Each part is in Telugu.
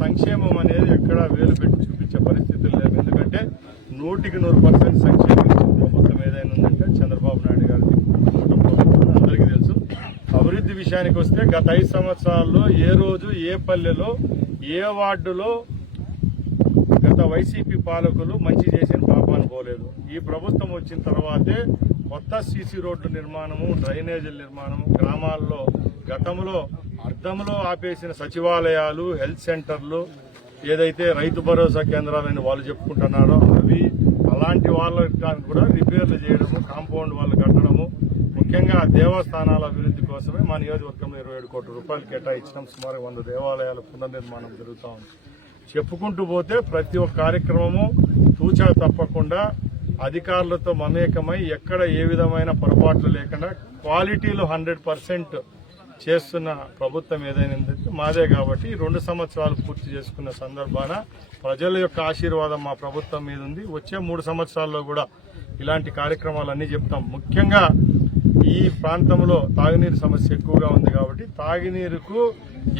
సంక్షేమం అనేది ఎక్కడ వేలు పెట్టి చూపించే పరిస్థితులు లేవు. ఎందుకంటే 100% సంక్షేమం ఇచ్చిన ప్రభుత్వం ఏదైనా ఉందంటే చంద్రబాబు నాయుడు గారిది ప్రభుత్వం అందరికీ తెలుసు. అభివృద్ధి విషయానికి వస్తే గత 5 సంవత్సరాల్లో ఏ రోజు ఏ పల్లెలో ఏ వార్డులో గత వైసీపీ పాలకులు మంచి చేసిన పాపాను పోలేదు. ఈ ప్రభుత్వం వచ్చిన తర్వాతే కొత్త సీసీ రోడ్ల నిర్మాణము, డ్రైనేజీల నిర్మాణము, గ్రామాల్లో గతంలో అర్ధంలో ఆపేసిన సచివాలయాలు, హెల్త్ సెంటర్లు, ఏదైతే రైతు భరోసా కేంద్రాలని వాళ్ళు చెప్పుకుంటున్నారో అవి అలాంటి వాళ్ళకి కూడా రిపేర్లు చేయడము, కాంపౌండ్ వాళ్ళు కట్టడము, ముఖ్యంగా దేవస్థానాల అభివృద్ధి కోసమే మా నియోజకవర్గంలో 27 కోట్ల రూపాయలు కేటాయించడం, సుమారు 100 దేవాలయాల పునర్నిర్మాణం జరుగుతూ ఉంది. చెప్పుకుంటూ పోతే ప్రతి ఒక్క కార్యక్రమము తూచా తప్పకుండా అధికారులతో మమేకమై ఎక్కడ ఏ విధమైన పొరపాట్లు లేకుండా క్వాలిటీలో 100% చేస్తున్న ప్రభుత్వం ఏదైనా మాదే. కాబట్టి 2 సంవత్సరాలు పూర్తి చేసుకున్న సందర్భాన ప్రజల యొక్క ఆశీర్వాదం మా ప్రభుత్వం మీద ఉంది. వచ్చే 3 సంవత్సరాల్లో కూడా ఇలాంటి కార్యక్రమాలన్నీ చెప్తాం. ముఖ్యంగా ఈ ప్రాంతంలో తాగునీరు సమస్య ఎక్కువగా ఉంది కాబట్టి తాగునీరుకు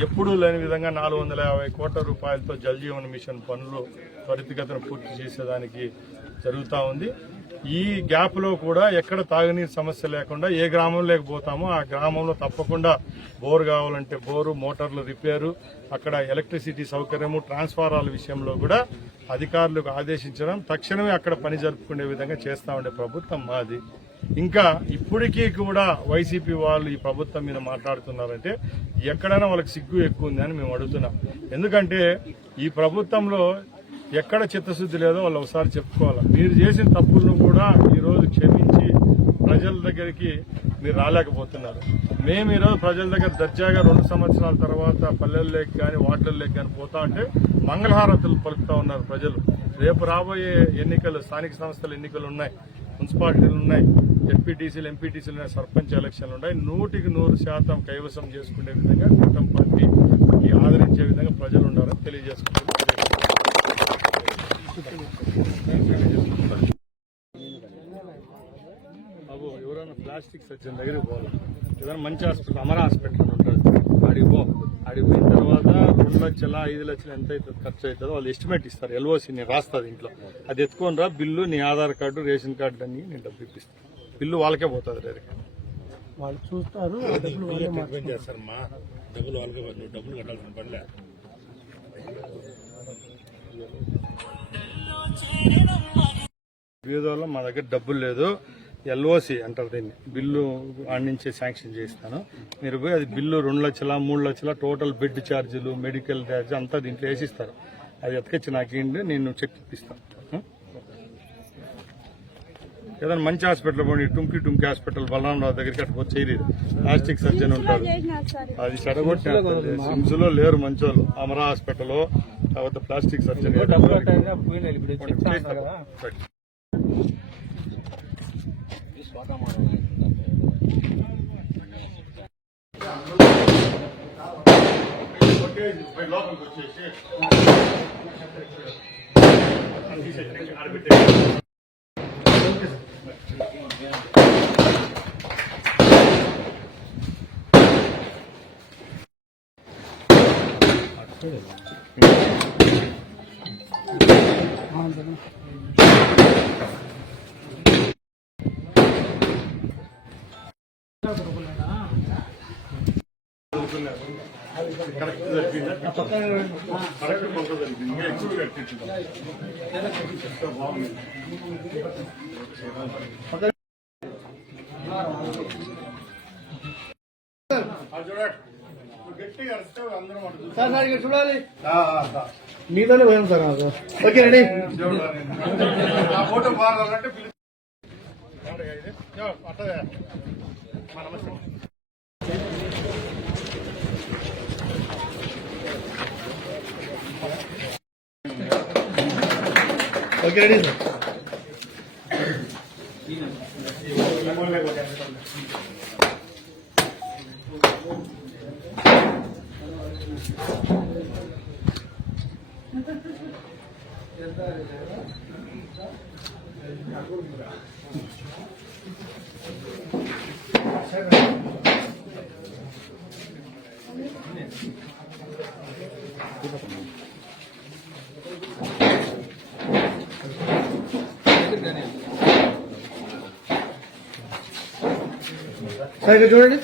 ఎప్పుడూ లేని విధంగా 450 కోట్ల రూపాయలతో జల్ జీవన్ మిషన్ పనులు త్వరితగతిన పూర్తి చేసేదానికి జరుగుతూ ఉంది. ఈ గ్యాప్ లో కూడా ఎక్కడ తాగునీరు సమస్య లేకుండా ఏ గ్రామంలోకి పోతామో ఆ గ్రామంలో తప్పకుండా బోర్ కావాలంటే బోరు, మోటార్లు రిపేరు, అక్కడ ఎలక్ట్రిసిటీ సౌకర్యము, ట్రాన్స్ఫారాల విషయంలో కూడా అధికారులకు ఆదేశించడం, తక్షణమే అక్కడ పని జరుపుకునే విధంగా చేస్తా ఉండే ప్రభుత్వం మాది. ఇంకా ఇప్పటికీ కూడా వైసీపీ వాళ్ళు ఈ ప్రభుత్వం మీద మాట్లాడుతున్నారంటే ఎక్కడైనా వాళ్ళకి సిగ్గు ఎక్కువ ఉంది అని మేము అడుగుతున్నాం. ఎందుకంటే ఈ ప్రభుత్వంలో ఎక్కడ చిత్తశుద్ధి లేదో వాళ్ళు ఒకసారి చెప్పుకోవాలి. మీరు చేసిన తప్పులను కూడా ఈరోజు క్షమించి ప్రజల దగ్గరికి మీరు రాలేకపోతున్నారు. మేము ఈరోజు ప్రజల దగ్గర దర్జాగా 2 సంవత్సరాల తర్వాత పల్లెల్లోకి కానీ వార్డుల్లోకి కానీ పోతా ఉంటే మంగళహారతులు పలుకుతా ఉన్నారు ప్రజలు. రేపు రాబోయే ఎన్నికలు, స్థానిక సంస్థల ఎన్నికలు ఉన్నాయి, మున్సిపాలిటీలు ఉన్నాయి, జెడ్పీటీసీలు, ఎంపీటీసీలు ఉన్నాయి, సర్పంచ్ ఎలక్షన్లు ఉన్నాయి. 100% కైవసం చేసుకునే విధంగా కూటమి పార్టీ ఆదరించే విధంగా ప్రజలు ఉండాలని తెలియజేసుకుంటున్నారు. బాబు ఎవరైనా ప్లాస్టిక్ సర్జన్ దగ్గరికి పోవాలి, ఏదైనా మంచి హాస్పిటల్, అమరా హాస్పిటల్ ఉంటుంది, అడిగి పోయిన తర్వాత 2 లక్షల 5 లక్షలు ఎంత అవుతుంది ఖర్చు అవుతుందో వాళ్ళు ఎస్టిమేట్ ఇస్తారు. ఎల్ఓసి నేను రాస్తుంది ఇంట్లో, అది ఎత్తుకొని రా, బిల్లు, నీ ఆధార్ కార్డు, రేషన్ కార్డు అన్ని నేను డబ్బు ఇప్పిస్తాను. బిల్లు వాళ్ళకే పోతుంది డైరెక్ట్, వాళ్ళు చూస్తారు, చేస్తారమ్మా. డబ్బులు వాళ్ళకే, నువ్వు డబ్బులు కట్టాల్సిన పనిలే. బీదోళ్ళం మా దగ్గర డబ్బులు లేదు, ఎల్ఓసి అంటారు దీన్ని, బిల్లు ఆడి నుంచే శాంక్షన్ చేస్తాను. మీరు పోయి అది బిల్లు 2 లక్షల 3 లక్షల టోటల్ బెడ్ ఛార్జీలు, మెడికల్ ఛార్జ్ అంతా దీంట్లో వేసిస్తారు. అది ఎత్తుకొచ్చి నాకు ఏంటి, నేను చెక్ ఇప్పిస్తాను. ఏదైనా మంచి హాస్పిటల్ పోయి, టుంకి హాస్పిటల్ బలరామరావు దగ్గరికి అటు పోతే చేయలేదు, ప్లాస్టిక్ సర్జన్ ఉంటాడు, అది చెడగొట్టిన. సిమ్స్ లో లేరు మంచోళ్ళు, అమరా హాస్పిటల్ తర్వాత ప్లాస్టిక్ సర్జన్. లోపలికి వచ్చేసి కరెక్ట్ జరిగిందా, కరెక్ట్ కొంత జరిగింది, ఇంకా ఎక్కువ కట్టించుకుంటాం. బాగుంది. గట్టిగా అరిస్తే అందరం సార్ ఇక్కడ చూడాలి, మీతోనే పోయాం సార్. ఓకే రెడీ, ఫోటో బాగాలంటే అట్లా ఓకే రెడీ సార్. సార్ ఇక్కడ చూడండి,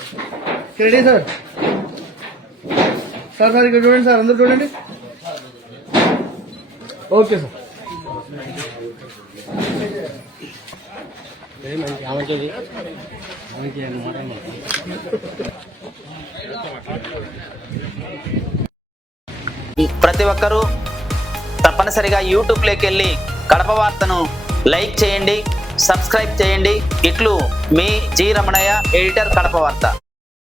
రెడీ సార్. సార్ సార్ ఇక్కడ చూడండి సార్, అందరూ చూడండి. Okay sir. ప్రతి ఒక్కరూ తప్పనిసరిగా యూట్యూబ్లోకి వెళ్ళి కడప వార్తను లైక్ చేయండి, సబ్స్క్రైబ్ చేయండి. ఇట్లు మీ జి రమణయ్య, ఎడిటర్, కడప వార్త.